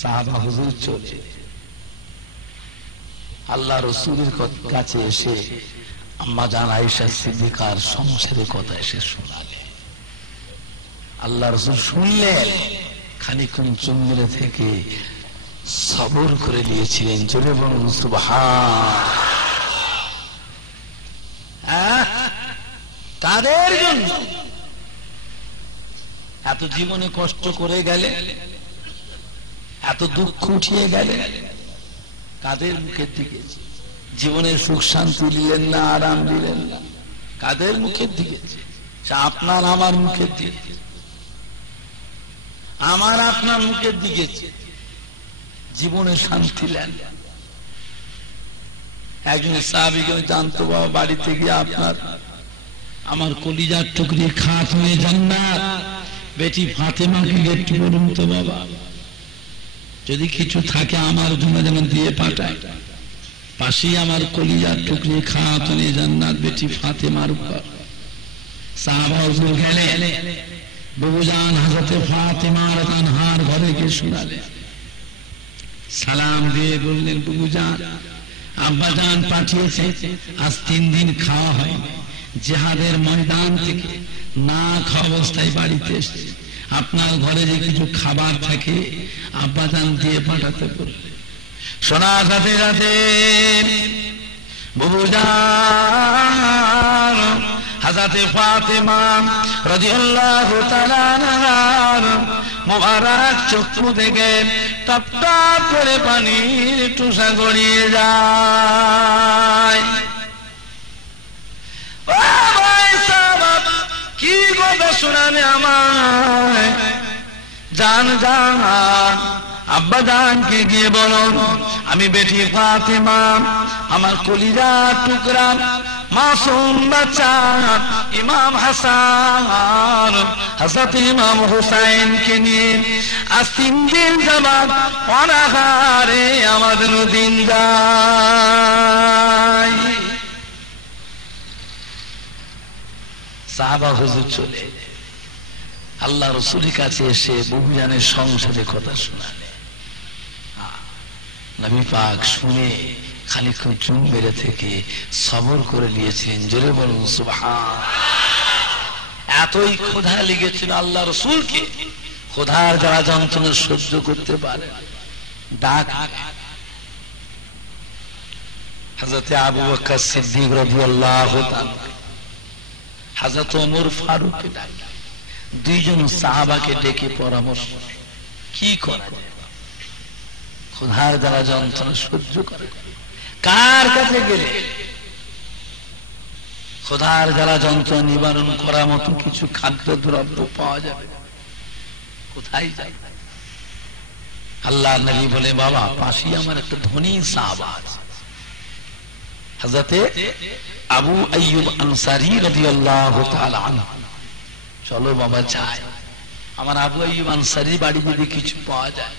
সাহাবা হুজুর চলে আল্লাহ রসুলের কাছে এসে আম্মা জান আয়েশা সিদ্দিকার সংসারের কথা এসে শোনালেন। আল্লাহ রসুল শুনলেন, খানিকক্ষণ চুপ মেরে থেকে সবর করে নিয়েছিলেন। জোরে বলুন সুবহান। তাদের জন্য এত জীবনে কষ্ট করে গেলে, এত দুঃখ উঠিয়ে গেলে, কাদের মুখের দিকে? জীবনের সুখ শান্তি দিলেন না, আরাম দিলেন না, কাদের মুখের দিকে? আপনার আমার মুখের দিকে, আমার আপনার মুখের দিকে জীবনে শান্তি নেন। একজন সাহাবীকে জানতো, বাবা বাড়িতে গিয়ে আপনার আমার কলিজার টুকরি খাতমে জান্নাত বেটি ফাতেমাকে একটু বলুন তো বাবা, যদি কিছু থাকে আমার জন্য যেন দিয়ে পাঠায়। পাশেই আমার কলিজার টুকরি খাতমে জান্নাত বেটি ফাতেমার উপর। সাহাবা হুজুর গেলেন, বুবুজান হযরতে ফাতেমা রাদিয়াল্লাহু ঘরে গিয়ে শুনালেন। সালাম দিয়ে বললেন, বুবুজান আব্বাজান পাঠিয়েছে, আজ 3 দিন খাওয়া হয়, জিহাদের ময়দান থেকে না খাওয়া অবস্থায় বাড়িতে এসেছে, আপনার ঘরে যে কিছু খাবার থাকে আব্বাজান দিয়ে পাঠাতে বললেন। শোনার সাথে সাথে বুবুজান হযরতে ফাতেমা রাদিয়াল্লাহু তাআলা আনহার মুবারক চক্ষু থেকে টপ টপ করে পানির টুসা গড়িয়ে যায়। কি কথা শোনালে আমায়? জান জান আব্বা জানকে গিয়ে বলো, আমি বেটি ফাতেমা আমার কলিজার টুকরা মাসুম বাচ্চা ইমাম হাসান হযরত ইমাম হুসাইনকে নিয়ে আজ 3 দিন যাবত অনাহারে আমাদের দিন যায়। সাহাবা হুজুর চলে আল্লাহ রসুলের কাছে এসে বুবুজানের সংসারের কথা শোনালে। নবী পাক শুনে খানিকক্ষণ চুপ মেরে থেকে সবর করে নিয়েছিলেন। জোরে বলুন সুবহান। এতই ক্ষুধা লেগেছিল আল্লাহ রসুলকে, ক্ষুধার যারা যন্ত্রণা সহ্য করতে পারে, ডাক হযরতে আবু বকর সিদ্দিক রাদিয়াল্লাহু তাআলা, হযরত ওমর ফারুককে ডাক, 2 জন সাহাবাকে ডেকে পরামর্শ কি করা যায়। ক্ষুধার যারা যন্ত্রণা সহ্য করে, কার কাছে গেলে ক্ষুধার যারা যন্ত্রণা নিবারণ করার মতো কিছু খাদ্য দ্রব্য পাওয়া যাবে? কোথায় যাই? আল্লাহ নবী বলে, বাবা পাশেই আমার একটা ধনী সাহাবা আছে, হযরতে আবু আইয়ুব আনসারী রাদিয়াল্লাহু তাআলা আনহু, চলো বাবা যাই। আমার আবু আইয়ুব আনসারী বাড়ি যদি কিছু পাওয়া যায়,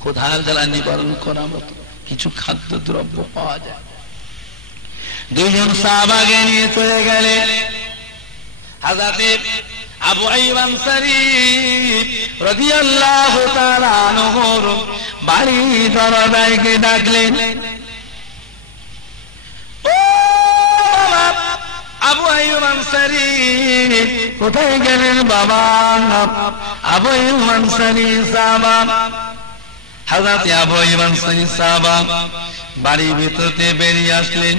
ক্ষুধার জ্বালা নিবারণ করার মতো কিছু খাদ্য দ্রব্য পাওয়া যায়। 2 জন সাহাবাকে নিয়ে চলে গেলেন। হযরতে আবু আইয়ুব আনসারী রাদিয়াল্লাহু তাআলা আনহুর বাড়ি দরজায় ডাকলেন, আবু আইয়ুব আনসারী কোথায় গেলেন বাবা? আবু আইয়ুব আনসারী সাহাবা, হযরতে আবু আইয়ুব আনসারী সাহাবা বাড়ির ভিতরতে বেরিয়ে আসলেন,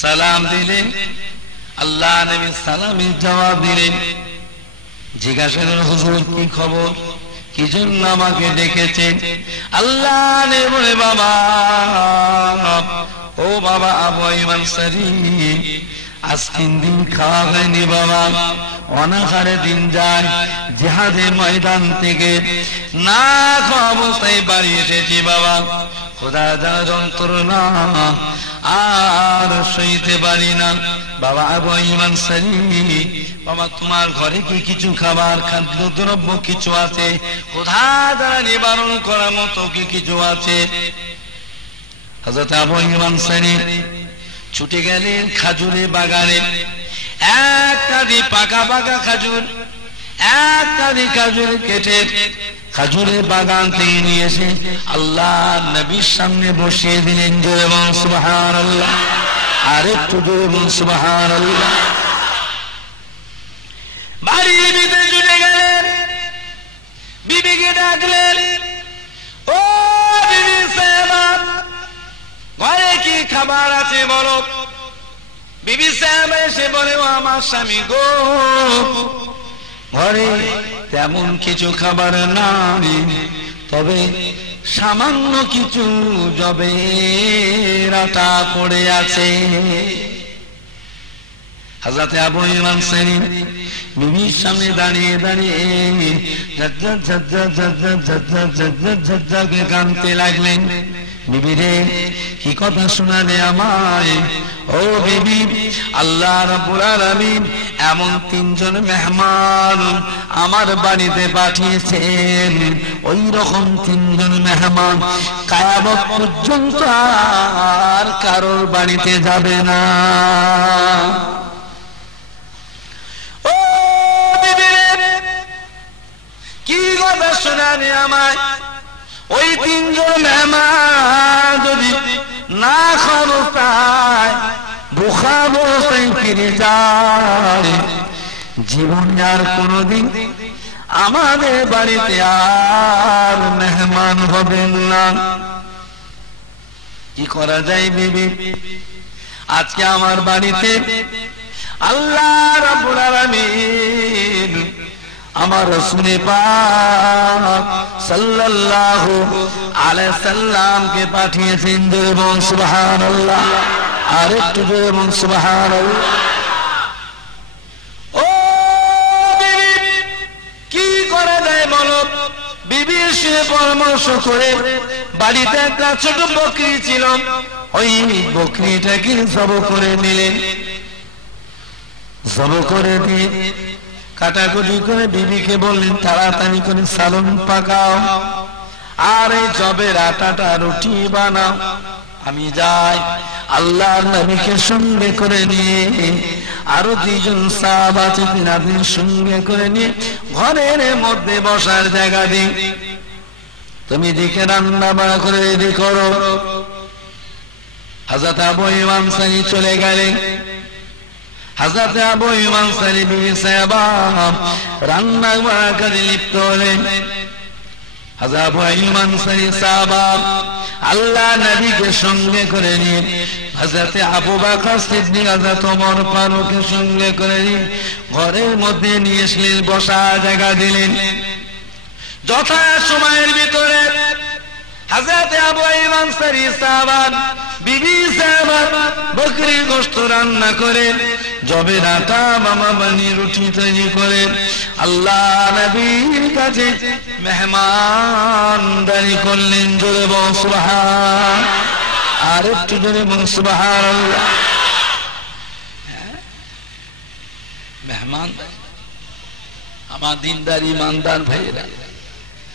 সালাম দিলেন। আল্লাহ নবী সালামের জবাব দিলেন। জিজ্ঞাসা করলেন, হুজুর কি খবর, কি জন্য আমাকে ডেকেছেন? আল্লাহ নবী বলে, বাবা ও বাবা আবু আইয়ুব আনসারী, আজ 3 দিন খাওয়া হয়নি বাবা, অনাহারে দিন যায়, জিহাদের ময়দান থেকে না খাওয়া অবস্থায় বাড়ি এসেছি বাবা, খোদা যারা যন্ত্রণা আর সইতে পারি না। বাবা আবু আইয়ুব আনসারী, বাবা তোমার ঘরে কি কিছু খাবার খাদ্য দ্রব্য কিছু আছে? খোদা যারা নিবারণ করার মতো কি কিছু আছে? হযরত আবু আইয়ুব আনসারী ছুটে গেলেন খাজুরের বাগানে। একটা পাকা পাকা খাজুর, একটা খাজুর কেটে খাজুরের বাগান থেকে নিয়ে এসে আল্লাহ নবীর সামনে বসিয়ে দিলেন। জোরে বলুন সুবহানাল্লাহ, আর একটু জোরে বলুন সুবহানাল্লাহ। বাড়ির ভিতরে চলে গেলেন, বিবিকে ডাকলেন, ও বিবি সাহেবা, ঘরে কি খাবার আছে বলো। বিবি সাহেব এসে বলে, ও আমার স্বামী গো, ঘরে তেমন কিছু খাবার নাই, তবে সামান্য কিছু জবের আটা পড়ে আছে। হযরত আবু আইয়ুব আনসারী বিবির সামনে দাঁড়িয়ে দাঁড়িয়ে কাঁদতে লাগলেন। বিবি রে, কি কথা শোনালে আমায়? ও বিবি, আল্লাহ রাব্বুল আলামিন এমন 3 জন মেহমান আমার বাড়িতে পাঠিয়েছেন, ওই রকম 3 জন মেহমান কিয়ামত পর্যন্ত আর কারোর বাড়িতে যাবে না। ও বিবি রে, কি কথা শোনালে আমায়? ওই 3 জন মেহমান যদি না খাওয়ায় ভুখা অবস্থায় ফিরে যায়, জীবনে আর কোনদিন আমাদের বাড়িতে আর মেহমান হবেন না। কি করা যায় বিবি? আজকে আমার বাড়িতে আল্লাহ রাব্বুল আলামিন আমার রাসূল পাক সাল্লাল্লাহু আলাইহি সাল্লামকে পাঠিয়েছেন। জোরে বলুন সুবহানাল্লাহ, আর একটু জোরে বলুন সুবহানাল্লাহ। ও বিবি, কি করা যায় বলো? বিবির সাথে পরামর্শ করে বাড়িতে একটা ছোট বকরি ছিল, ওই বকরিটাকে জবাই করে নিলেন। জবাই করে দিয়ে কাটাকুটি করে বিবিকে বললেন, তাড়াতাড়ি করে সালন পাকাও, আর এই জবের আটাটা রুটি বানাও, আমি যাই। আল্লাহর নবীকে সঙ্গে করে নিয়ে আরো 2 জন সাহাবা তাদের সঙ্গে করে নিয়ে ঘরের মধ্যে বসার জায়গা দিই, তুমি দিকে রান্না বাড়া করে রেডি করো। হযরত আবু আইয়ুব আনসারী চলে গেলেন। হযরত আবু আইয়ুব আনসারী বিবি সাহেবা রান্না বাড়া করে লিপ্ত হলেন। হযরত আবু আইয়ুব আনসারী সাহাবা আল্লাহ নবীকে সঙ্গে করে নিয়ে হযরত আবু বকর সিদ্দিক, হযরত ওমর ফারুককে সঙ্গে করে নিয়ে ঘরের মধ্যে নিয়ে এসে বসা জায়গা দিলেন। যথা সময়ের ভিতরে হযরত আবু আইয়ুব আনসারী সাহাবা বিবি সাহেবা বকরির গোশত রান্না করে জবের আটা মামা বানিয়ে রুটি তৈরি করে আল্লাহ নবীর কাছে মেহমানদারি করলেন। জোরে বল সুবহান, আর একটু জোরে বল সুবহানাল্লাহ। মেহমান আমার দিনদার ইমানদার ভাইরা,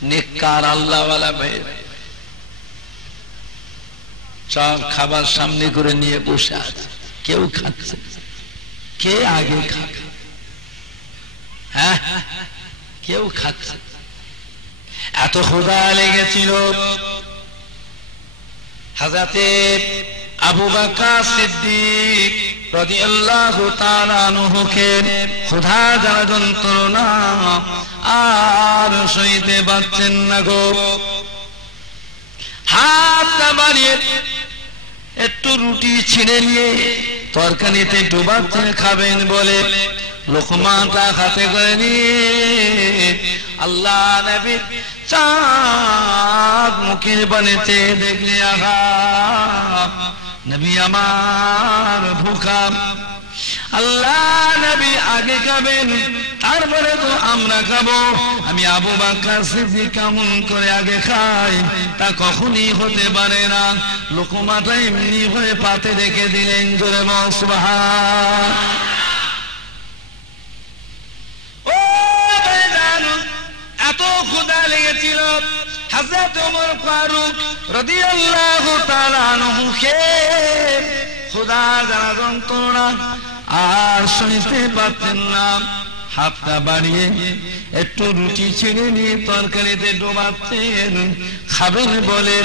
নেককার আল্লাহওয়ালা ভাইরা, সব খাবার সামনে করে নিয়ে বসে আছে, কেউ খাচ্ছে, কে আগে খাবে? হ্যাঁ, কেউ খাচ্ছে। এত ক্ষুধা লেগেছিল। হযরতে আবু বকর সিদ্দিক রাদিয়াল্লাহু তাআলা আনহুকে ক্ষুধা জ্বালা যন্ত্রণা আর সইতে পারছেন না গো। হাতটা বাড়িয়ে একটু রুটি ছিঁড়ে নিয়ে তরকারিতে একটু বাচ্চা খাবেন বলে লোকমাটা হাতে করে নিয়ে আল্লাহ নবী চাঁদ মুখের বানেতে দেখলে আহা নবী আমার ভুখা। আল্লাহ নবী আগে খাবেন, তারপরে তো আমরা খাবো। আমি আবু বকর সিদ্দিক কেমন করে আগে খাই তা কখনই হতে পারে না। লোকমাটা এমনি হয়ে পাতে রেখে দিলেন। জোরে বল সুবহান। ও ভাইজান, এত ক্ষুধা লেগেছিল। হযরত ওমর ফারুক রাদিয়াল্লাহু তাআলা আনহুকে ক্ষুধা জ্বালা যন্ত্রণা আর সইতে পারতেন না। হাতটা বাড়িয়ে একটু রুটি ছিঁড়ে নিয়ে তরকারিতে ডোবাচ্ছেন, খাবেন বলে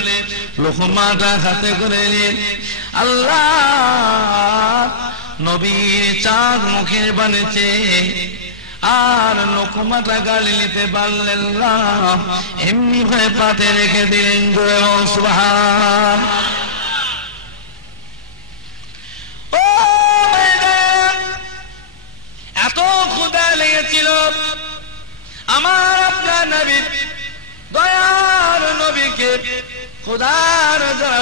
লোকমাটা হাতে করে নিয়ে আল্লাহ নবীর চাঁদ মুখে বানিয়েছে, আর লোকমাটা গালি নিতে পারলেন না, এমনি ভয়ে পাতে রেখে দিলেন। সুবহান। এত ক্ষুধা লেগেছিল আমার আপনার নবী, দয়ার নবীকে ক্ষুধার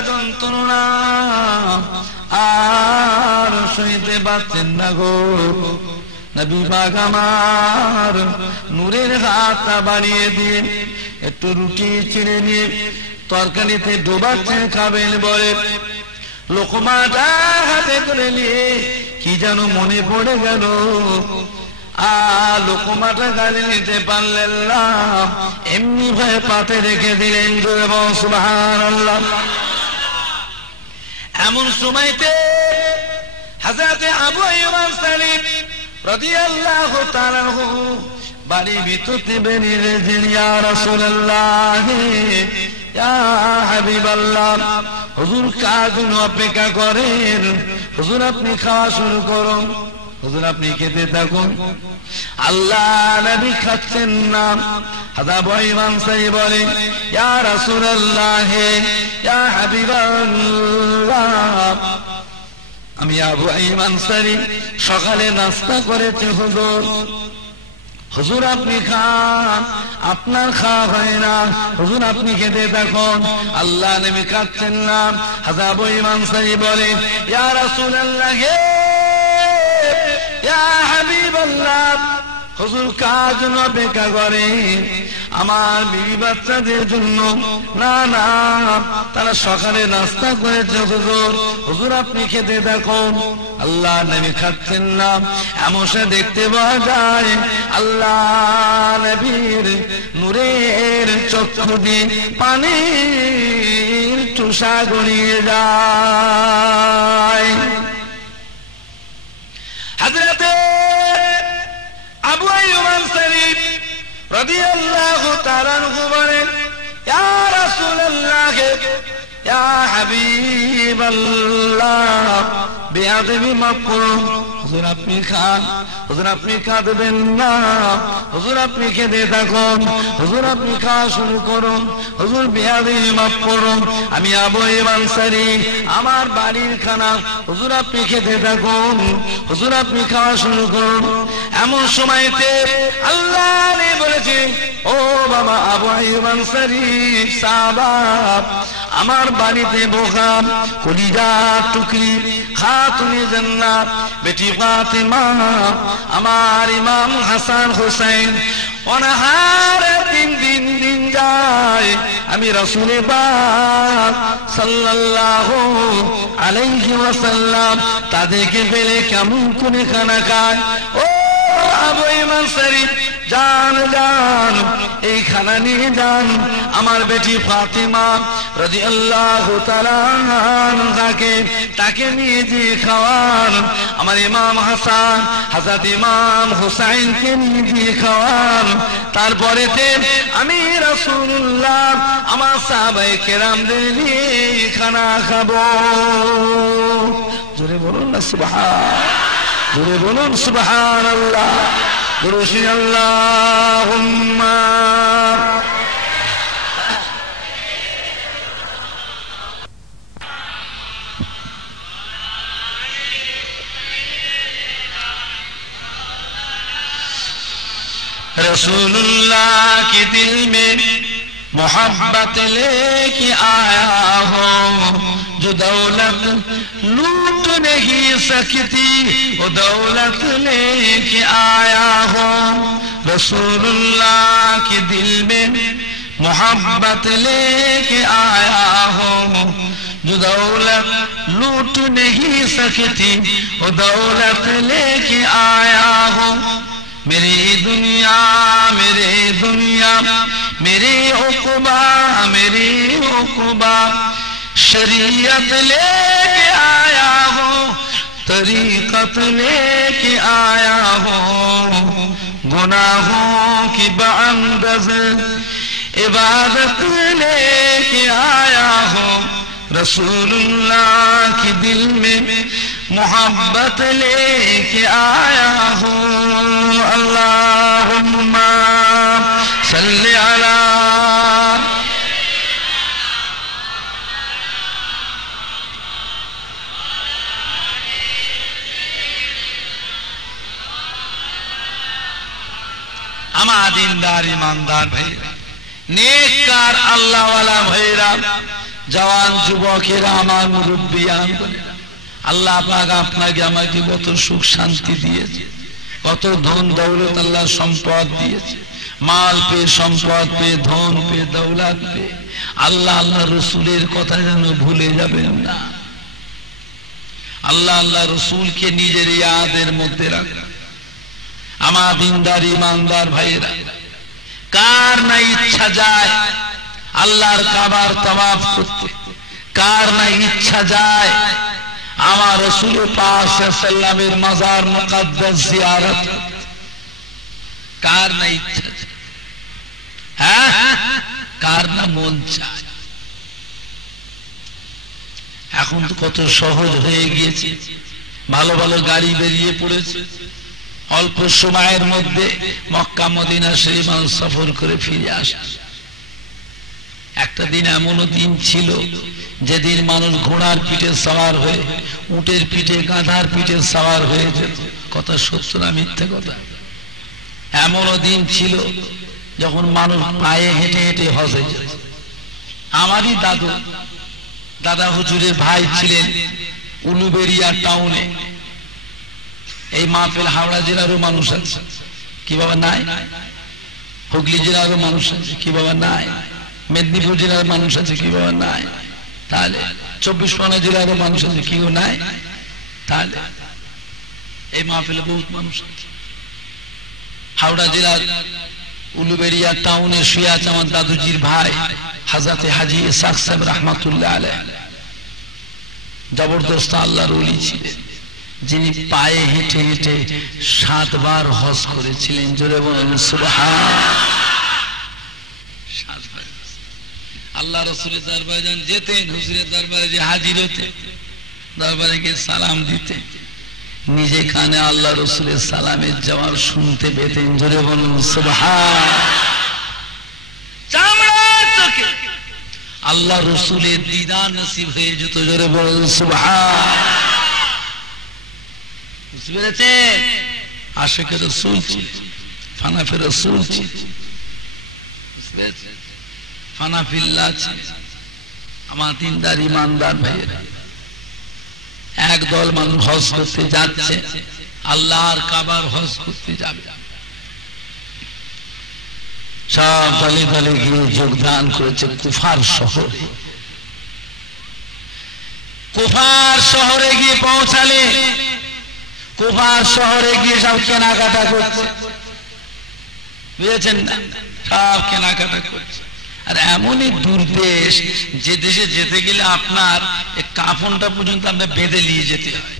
যন্ত্রণা আর সইতে পারছেন না গো। নবী পাক আমার নূরের হাতটা বাড়িয়ে দিয়ে একটু রুটি ছিঁড়ে নিয়ে তরকারিতে ডোবাচ্ছেন, খাবেন বলে লোকমাটা হাতে করে নিয়ে কি যেন মনে পড়ে গেল, আর লোকমাটা গালি নিতে পারলেন না, এমনি ভয়ে পাতে রেখে দিলেন। সুবহানাল্লাহ। এমন সময়তে হযরত আবু আইয়ুব আনসারী রাদিয়াল্লাহু তাআলা বাড়ির ভিতরতে বেরিয়ে এলেন। ইয়া রাসূলুল্লাহ, ইয়া হাবিবাল্লাহ, হুজুর কার জন্য অপেক্ষা করেন? হুজুর আপনি খাওয়া শুরু করুন, হুজুর আপনি খেতে থাকুন। আল্লাহ নবী খাচ্ছেন না। হযরত আবু আইয়ুব আনসারী বলে, ইয়া রাসূলুল্লাহ, ইয়া হাবিবাল্লাহ, আমি আবু আইয়ুব আনসারী সকালে নাস্তা করেছি হুজুর, হুজুর আপনি খান, আপনার খাওয়া হয় না, হুজুর আপনি খেতে থাকুন। আল্লাহ নবী খাচ্ছেন না। হযরত আবু আইয়ুব আনসারী বলে, ইয়া রাসূলুল্লাহ, ইয়া হাবিবাল্লাহ, হুজুর কার জন্য অপেক্ষা করেন? আমার বিবি বাচ্চাদের জন্য। না না, তারা সকালে নাস্তা করেছে হুজুর, হুজুর আপনি খেতে থাকুন। আল্লাহ নবী খাচ্ছেন না। এমন সে দেখতে পাওয়া যায় আল্লাহ নবীর নূরের চক্ষু দিয়ে পানির তুষা গড়িয়ে যায়। হযরত আবু আইয়ুব আনসারী রাদিয়াল্লাহু তাআলা আনহু বলেন, ইয়া রাসূলুল্লাহ, ইয়া হাবিবাল্লাহ, বেয়াদবি মাফ করুন, হুজুর আপনি খান, হুজুর আপনি খাবেন না, হুজুর আপনি খেতে থাকুন, হুজুর আপনি খাওয়া শুরু করুন, হুজুর বেয়াদবি মাফ করুন। আমি আবু আইয়ুব আনসারী, আমার বাড়ির খানা, হুজুর আপনি খেতে থাকুন, হুজুর আপনি খাওয়া শুরু করুন। এমন সময়তে আল্লাহ বলেছে, ও বাবা আবু আইয়ুব আনসারী সাহাবা, আমার বাড়িতে বোকা কলিজা টুকরি খাতুনে জান্নাত বেটি ফাতেমা, আমার ইমাম হাসান হুসাইন অনাহারে দিন যায়। আমি রাসূল পাক সাল্লাল্লাহু আলাইহি ওয়াসাল্লাম তাদেরকে পেলে কেমন করে খানা খায়। ও আবু আইয়ুব আনসারী, জান জান, এই খানা নিয়ে যান, আমার বেটি ফাতেমা রাদিয়াল্লাহু তাআলা আনহাকে তাকে নিয়ে দিয়ে খাওয়ান, আমার ইমাম হাসান হযরত ইমাম হুসাইনকে নিয়ে দিয়ে খাওয়ান। তারপরেতে আমি রাসূলুল্লাহ আমার সাহাবায়ে কেরামদের নিয়ে খানা খাবো। জোরে বলুন না সুবহান, জোরে বলুন সুবহানাল্লাহ। দুরুশি আল্লাহুম্মা रसूलुल्लाह के दिल में मोहब्बत लेके आया हो, जो दौलत लूट नहीं सकती वो दौलत लेके आया हो। रसूलुल्लाह के दिल में मोहब्बत लेके आया हो, जो दौलत लूट नहीं सकती वो दौलत लेके आया हो। मेरी दुनिया मेरे दुनिया मेरे उक़बा मेरी उक़बा शरीयत लेके आया हो, तरीक़त लेके आया हो, गुनाहों की बअंदज़ इबादत लेके आया हो, रसूलुल्लाह की दिल में मोहब्बत लेके आया हो। अल्लाहुम्मा सल्ली अला আমার দিনদার ইমানদার ভাইরা, নেককার আল্লাহওয়ালা ভাইরা, জওয়ান যুবকেরা, আমার মুরব্বিয়ান, আল্লাহ পাক আপনাকে আমাকে কত সুখ শান্তি দিয়েছে, কত ধন দৌলত আল্লাহ সম্পদ দিয়েছে, মাল পেয়ে, সম্পদ পেয়ে, ধন পেয়ে, দৌলত পেয়ে আল্লাহ আল্লাহ রসুলের কথা যেন ভুলে যাবেন না। আল্লাহ আল্লাহ রসুলকে নিজের ইয়াদের মধ্যে রাখা। আমার দিনদার ইমানদার ভাইরা, কার না ইচ্ছা যায় আল্লাহর কাবার তাওয়াফ করতে, কার না ইচ্ছা যায় আমার রাসূল পাক সাল্লাল্লাহু আলাইহি ওয়াসাল্লামের মাজার মুকদ্দাস জিয়ারত, কার না ইচ্ছা, হ্যাঁ, কার না মন চায়। এখন তো কত সহজ হয়ে গিয়েছে, ভালো ভালো গাড়ি বেরিয়ে পড়েছে, অল্প সময়ের মধ্যে মক্কা মদিনা শরীফ সফর করে ফিরে আসে। একটা দিন এমনও দিন ছিল যেদিন মানুষ ঘোড়ার পিঠে সওয়ার হয়ে, উটের পিঠে, গাধার পিঠে সওয়ার হয়ে যেত। কথা সত্য না মিথ্যে কথা? এমনও দিন ছিল যখন মানুষ পায়ে হেঁটে হেঁটে হজে যেত। আমারই দাদা হুজুরের ভাই ছিলেন উলুবেড়িয়া টাউনে। এই মাহফিল হাওড়া জেলারও মানুষ আছে, কি বাবা নাই? হুগলি জেলারও মানুষ আছে, কি বাবা নাই? মেদিনীপুর জেলার মানুষ আছে, কি বাবা নাই? তাহলে 24 পরগনা জেলারও মানুষ আছে, কি নাই? তাহলে এই মাহফিলে বহুত মানুষ আছে। হাওড়া জেলার উলুবেড়িয়া টাউনে শুয়ে আছে আমার দাদুজির ভাই হযরতে হাজী ইসহাক সাহেব রহমাতুল্লাহ আলাইহি। জবরদস্ত আল্লাহর ওলি ছিলেন, যিনি পায়ে হেঁটে হেঁটে 7 বার হজ করেছিলেন। জোরে বলুন সুবহান। আল্লাহ রাসূলের দরবারে যান যেতেন, হুজুরের দরবারে যে হাজির হতেন, দরবারে গিয়ে সালাম দিতেন, নিজে কানে আল্লাহ রাসূলের সালামের জবাব শুনতে পেতেন। জোরে বলুন সুবহান। চামড়ার চোখে আল্লাহ রাসূলের দিদার নসিব হয়ে যেত। জোরে বলুন সুবহান। বুঝতে পেরেছেন? আশিকে রাসূল ছিল, ফানাফি রাসূল ছিল, ফানাফিল্লাহ ছিল। আমার দিনদার ইমানদার ভাইয়েরা, একদল মানুষ হজ করতে যাচ্ছে, আল্লাহর কাবার হজ করতে যাবে। সব দলে দলে গিয়ে যোগদান করেছে কুফার শহরে। কুফার শহরে গিয়ে পৌঁছালে, কুফার শহরে গিয়ে সব কেনাকাটা করছে, বুঝেছেন না? সব কেনাকাটা করছে। আর এমনই দূর দেশ, যে দেশে যেতে গেলে আপনার কাফনটা পর্যন্ত আপনার বেঁধে নিয়ে যেতে হয়।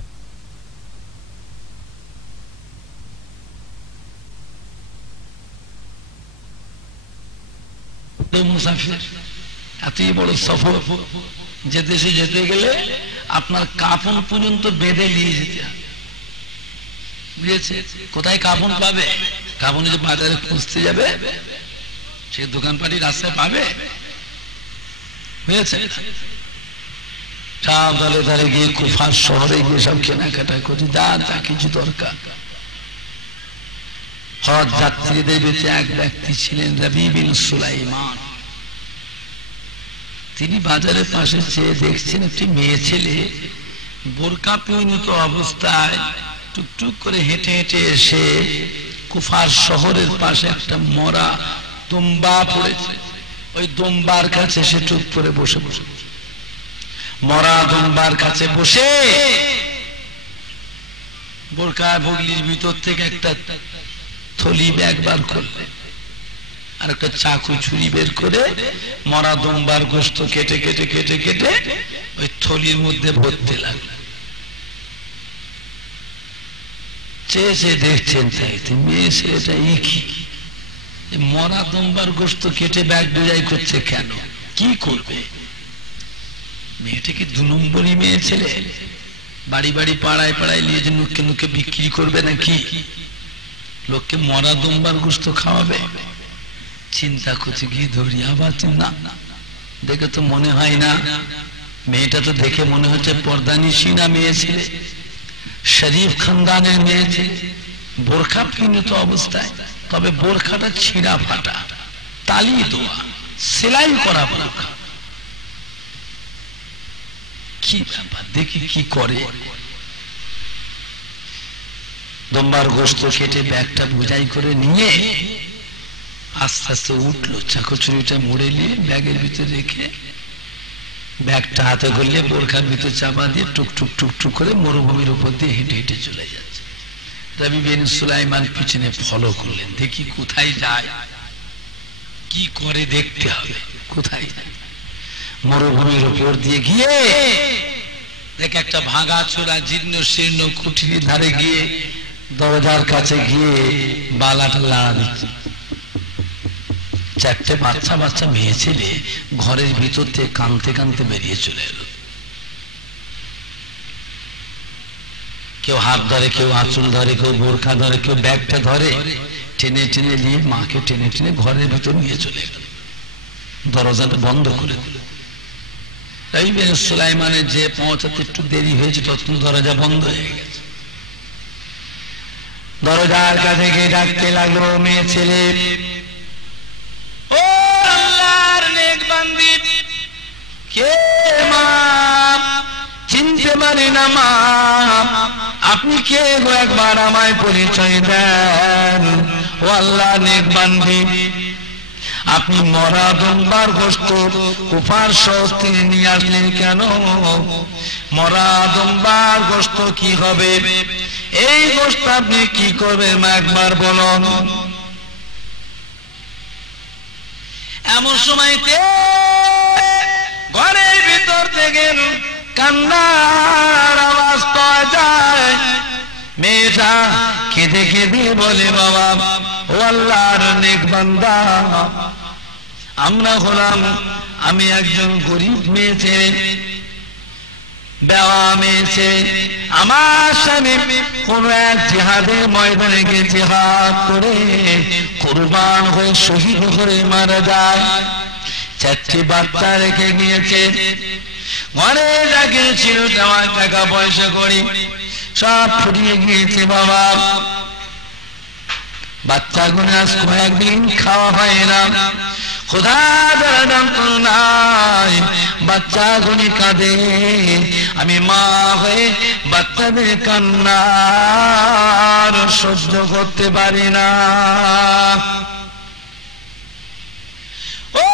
মুসাফির এতই বড় সফর, যে দেশে যেতে গেলে আপনার কাফন পর্যন্ত বেঁধে নিয়ে যেতে হয়। বুঝেছে? কোথায় কাফন পাবে? কাফনে যে বাজারে খুঁজতে যাবে, সে দোকানপাটি রাস্তায় পাবে? বুঝেছে? সব দলে দলে গিয়ে কুফার শহরে গিয়ে সব কেনাকাটা করে, যা কিছু দরকার। হজ যাত্রীদের ভিতরে এক ব্যক্তি ছিলেন রবি বিন সুলাইমান। তিনি বাজারের পাশে চেয়ে দেখছেন একটি মেয়ে ছেলে বোরকা পরিণত অবস্থায় টুকটুক করে হেঁটে হেঁটে এসে কুফার শহরের পাশে একটা মরা দুম্বা পড়েছে, ওই দুম্বার কাছে সে চুপ করে বসে বসে, মরা দুম্বার কাছে বসে বোরকা ভুগলির ভিতর থেকে একটা থলি ব্যাগ বার করলে, আর একটা চাকু ছুরি বের করে মরা দুম্বার গোশত কেটে কেটে কেটে কেটে ওই থলির মধ্যে ভরতে লাগলো। চেয়ে চেয়ে দেখছেন, তাই মেয়ে ছেলেটা কি মরা দম্বার গোস্ত কেটে ব্যাগ বোঝাই করছে কেন? কি করবে? মেয়েটা কি 2 নম্বরই মেয়ে ছেলে? বাড়ি বাড়ি পাড়ায় পাড়ায় নিয়ে যে নুকে নুকে বিক্রি করবে নাকি? লোককে মরা দম্বার গোস্ত খাওয়াবে? চিন্তা করছে, গিয়ে ধরি আবার না, দেখে তো মনে হয় না, মেয়েটা তো দেখে মনে হচ্ছে পর্দানিশী না মেয়ে ছেলে, শরীফ খানদানের মেয়ে ছেলে, বোরখা পরিণত অবস্থায়, তবে বোরখাটা ছিঁড়া ফাটা, তালি দেওয়া, সেলাই করা বোরখা। কি ব্যাপার, দেখি কি করে। দম্বার গোস্ত কেটে ব্যাগটা বোঝাই করে নিয়ে আস্তে আস্তে উঠলো, চাকচুরিটা মুড়ে নিয়ে ব্যাগের ভিতরে রেখে ব্যাগটা হাতে করলে বোরখার ভিতর চাপা দিয়ে টুকটুক টুকটুক করে মরুভূমির উপর দিয়ে হেঁটে হেঁটে চলে যাচ্ছে। রবি বিন সুলাইমান পিছনে ফলো করলেন, দেখি কোথায় যায়, কি করে দেখতে হবে, কোথায় যায়। মরুভূমির উপর দিয়ে গিয়ে দেখে একটা ভাঙা চোরা জীর্ণ শীর্ণ কুঠির ধারে গিয়ে দরজার কাছে গিয়ে বালাটা লাড়া দিচ্ছে। 4টে বাচ্চা বাচ্চা মেয়ে ছেলে ঘরের ভিতর থেকে কাঁদতে কাঁদতে বেরিয়ে চলে এলো। কেউ হাত ধরে, কেউ আঁচল ধরে, কেউ বোরখা ধরে, কেউ ব্যাগটা ধরে, টেনে টেনে নিয়ে মাকে টেনে টেনে ঘরের ভিতর নিয়ে চলে গেল। দরজাটা বন্ধ করে দিল। রবি বিন সুলাইমানের যে পৌঁছাতে একটু দেরি হয়েছে, তখন দরজা বন্ধ হয়ে গেছে। দরজার কাছে গিয়ে ডাকতে লাগলো, মেয়ে ছেলে, ও আল্লাহর নেক বান্দি, কে মা? চিনতে পারি না মা, আপনি কে গো, একবার আমায় পরিচয় দেন। ও আল্লাহর নেক বান্দি, আপনি মরা দম্বার গোস্ত কুফার শহর নিয়ে আসলেন কেন? মরা দম্বার গোস্ত কি হবে? এই গোস্ত আপনি কি করবেন মা, একবার বলুন। এমন সময়তে ঘরের ভিতর থেকে কান্নার আওয়াজ পাওয়া যায়। মেয়েটা কেঁদে কেঁদে বলে, বাবা, ও আল্লাহর নেক বান্দা, আমরা হলাম, আমি একজন গরিব মেয়ে ছেলে, বেওয়া মেয়ে ছেলে, আমার স্বামী কোন এক জিহাদের ময়দানে গিয়ে জিহাদ করে কুরবান হয়ে শহীদ হয়ে মারা যায়। 4টি বাচ্চা রেখে গিয়েছে, ঘরে যা গিয়েছিল টাকা পয়সা করি সব ফুরিয়ে গিয়েছে বাবা। বাচ্চাগুলো আজ কয়েকদিন খাওয়া হয় না, খোদা নাই, বাচ্চাগুলি কাঁদে, আমি মা হয়ে বাচ্চাদের কান্না সহ্য করতে পারি না। ও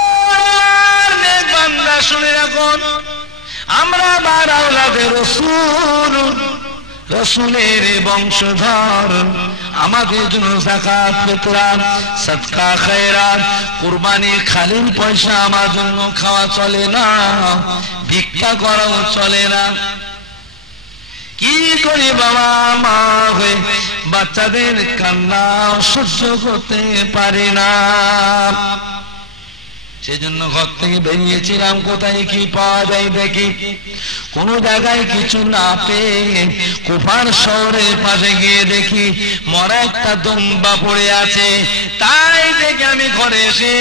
নেক বান্দা, শুনে রাখুন, আমরা আমার আওলাদে রাসূল, রাসূলের বংশধর, আমাদের জন্য যাকাত, ফিতরা, সাদকা, খায়রাত, কুরবানি, খালির পয়সা আমার জন্য খাওয়া চলে না, ভিক্ষা করাও চলে না। কি করি বাবা, মা হয়ে বাচ্চাদের কান্না সহ্য করতে পারি না। সেজন্য ঘর থেকে বেরিয়েছিলাম, কোথায় কি পাওয়া যায় দেখি। কোন জায়গায় কিছু না পেয়ে কুফার শহরের পাশে গিয়ে দেখি মরা একটা দম্বা পড়ে আছে। তাই দেখে আমি ঘরে এসে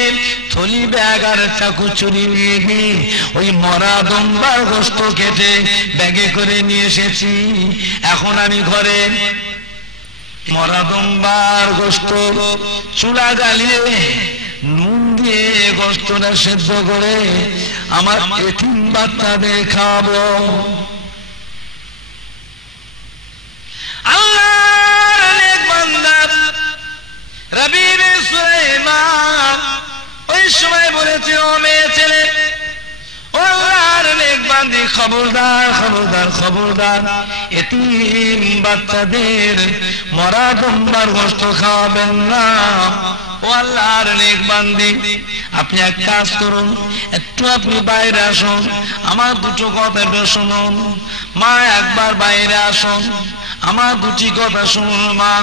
থলি ব্যাগ আর চাকু চুরি নিয়ে গিয়ে ওই মরা দম্বার গোস্ত কেটে ব্যাগে করে নিয়ে এসেছি। এখন আমি ঘরে মরা দম্বার গোস্ত চুলা জ্বালিয়ে নুন দিয়ে গোস্তটা সেদ্ধ করে আমার এতিম বাচ্চাদের খাওয়াবো। আল্লাহর নেক বান্দা রবি বিন সুলাইমান ওই সময় বলেছে, ও মেয়ে ছেলে, ও আল্লাহর নেক বান্দি, খবরদার খবরদার খবরদার, এতিম বাচ্চাদের মরা দম্বার গোস্ত খাওয়াবেন না। ও আল্লাহর নেক বান্দি, আপনি এক কাজ করুন, একটু আপনি বাইরে আসুন, আমার দুটো কথা শুনুন। মা একবার বাইরে আসুন, আমার দুটি কথা শুনুন মা,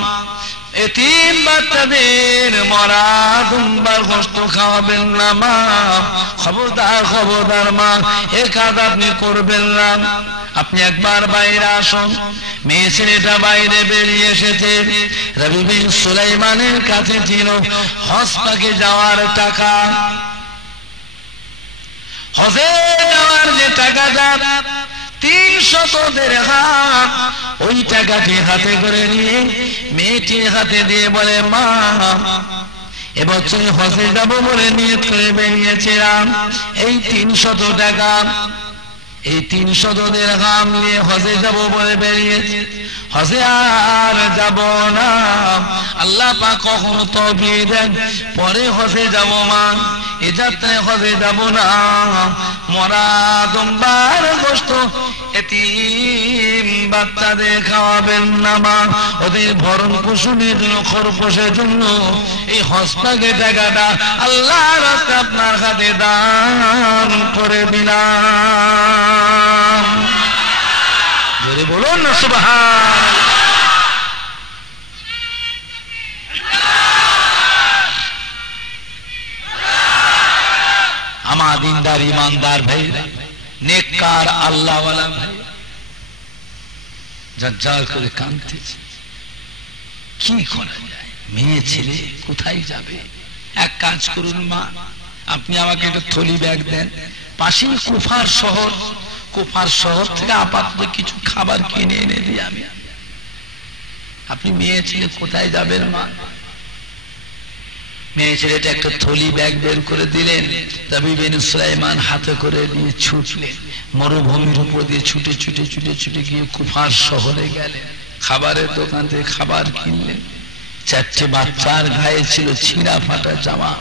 এতিম বাচ্চাদের মরা দুম্বার গোশত খাওয়াবেন না মা, খবরদার খবরদার মা, এ কাজ আপনি করবেন না। আপনি একবার বাইরে আসুন। মেয়ে ছেলেটা বাইরে বেরিয়ে এসেছে। রবি বিন সুলাইমানের কাছে ছিল হজ পাকে যাওয়ার টাকা, হজে যাওয়ার যে টাকাটা 300 দিরহাম, ওই টাকাটি হাতে করে নিয়ে মেয়েটির হাতে দিয়ে বলে, মা এবছর হজে যাবো বলে নিয়ত করে বেরিয়েছিলাম, এই 300 টাকা, এই 300 দিরহাম নিয়ে হজে যাবো বলে বেরিয়েছি, হজে আর যাব না, আল্লাহ পাক কখনো তৌফিক দেন পরে হজে যাব মা, এ যাত্রায় হজে যাব না। মরা দুম্বার গোশত এতিম বাচ্চাদের খাওয়াবেন না মা, ওদের ভরণ পোষণের জন্য, খরপোশের জন্য এই হজ পাকের টাকাটা আল্লাহর রাস্তায় আপনার হাতে দান করে দিলাম। জোরে বলুন না সুবহান। আমার দিনদার ইমানদার ভাই, নেককার আল্লাহওয়ালা ভাই, ঝরঝর করে কাঁদতেছে, কি করা যায়? মেয়ে ছেলে কোথায় যাবে? এক কাজ করুন মা, আপনি আমাকে একটা থলি ব্যাগ দেন, পাশেই কুফার শহর, কুফার শহর থেকে আপাতত কিছু খাবার কিনে এনে দিই আমি। আপনি মেয়ে ছেলে কোথায় যাবেন মা? মেয়ে ছেলেটা একটা থলি ব্যাগ বের করে দিলেন। রবি বিন সুলাইমান হাতে করে নিয়ে ছুটলেন, মরুভূমির উপর দিয়ে ছুটে ছুটে ছুটে ছুটে গিয়ে কুফার শহরে গেলেন, খাবারের দোকান থেকে খাবার কিনলেন। 4টে বাচ্চার গায়ে ছিল ছিঁড়া ফাটা জামা,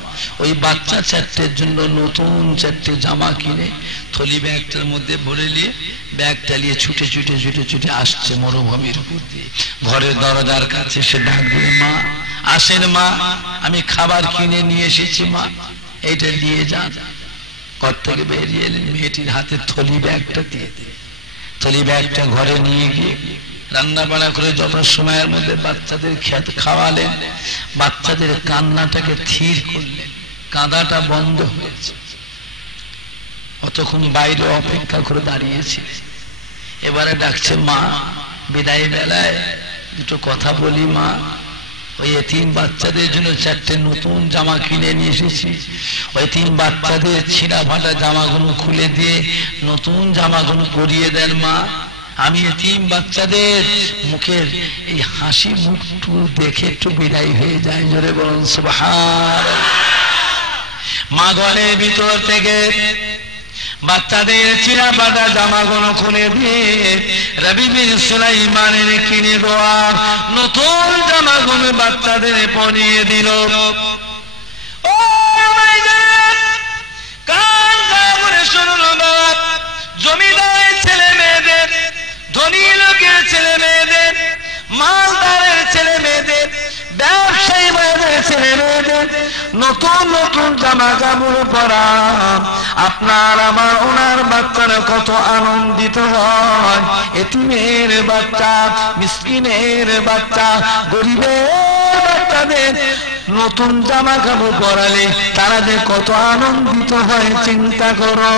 ওই বাচ্চা 4টের জন্য নতুন 4টে জামা কিনে থলি ব্যাগটার মধ্যে ভরে নিয়ে ব্যাগটা নিয়ে ছুটে ছুটে ছুটে ছুটে আসছে মরুভূমির উপর দিয়ে। ঘরের দরজার কাছে সে ডাক দিয়ে, মা আসেন মা, আমি খাবার কিনে নিয়ে এসেছি মা, এইটা নিয়ে যান। ঘর থেকে বেরিয়ে এলেন, মেয়েটির হাতে থলি ব্যাগটা দিয়ে দিলেন। থলি ব্যাগটা ঘরে নিয়ে গিয়ে রান্না বান্না করে যত সময়ের মধ্যে বাচ্চাদের খাওয়ালেন, বাচ্চাদের কান্নাটাকে থির করলেন, কাঁদাটা বন্ধ হয়েছে। অতক্ষণ বাইরে অপেক্ষা করে দাঁড়িয়েছে, এবারে ডাকছে, মা বিদায় বেলায় দুটো কথা বলি মা, ওই 3 বাচ্চাদের জন্য 4টে নতুন জামা কিনে নিয়ে এসেছি, ওই 3 বাচ্চাদের ছিঁড়া ফাটা জামাগুলো খুলে দিয়ে নতুন জামাগুলো পরিয়ে দেন মা, আমি 3 বাচ্চাদের মুখের এই হাসি মুখটু দেখে একটু বিদায় হয়ে যায়। জোরে বলুন সুবহানাল্লাহ। মা ঘরের ভিতর থেকে বাচ্চাদের ছিঁড়া ফাটা জামাগুলো খুলে দিয়ে রবি বিন সুলাইমানের কিনে দেওয়া নতুন জামাগুলো বাচ্চাদের পরিয়ে দিল। ও কান কামড়ে শুনুন বাবা, জমিদারের ছেলে মেয়েদের, ধনী লোকের ছেলে মেয়েদের, মালদারের ছেলে মেয়েদের, ব্যবসায়ী মেয়েদের ছেলে মেয়েদের নতুন নতুন জামা কাপড় পরা, আপনার আমার ওনার বাচ্চারা কত আনন্দিত হয়। এতিমের বাচ্চা, মিসকিনের বাচ্চা, গরিবের বাচ্চাদের নতুন জামা কাপড় পরালে তারা যে কত আনন্দিত হয় চিন্তা করো।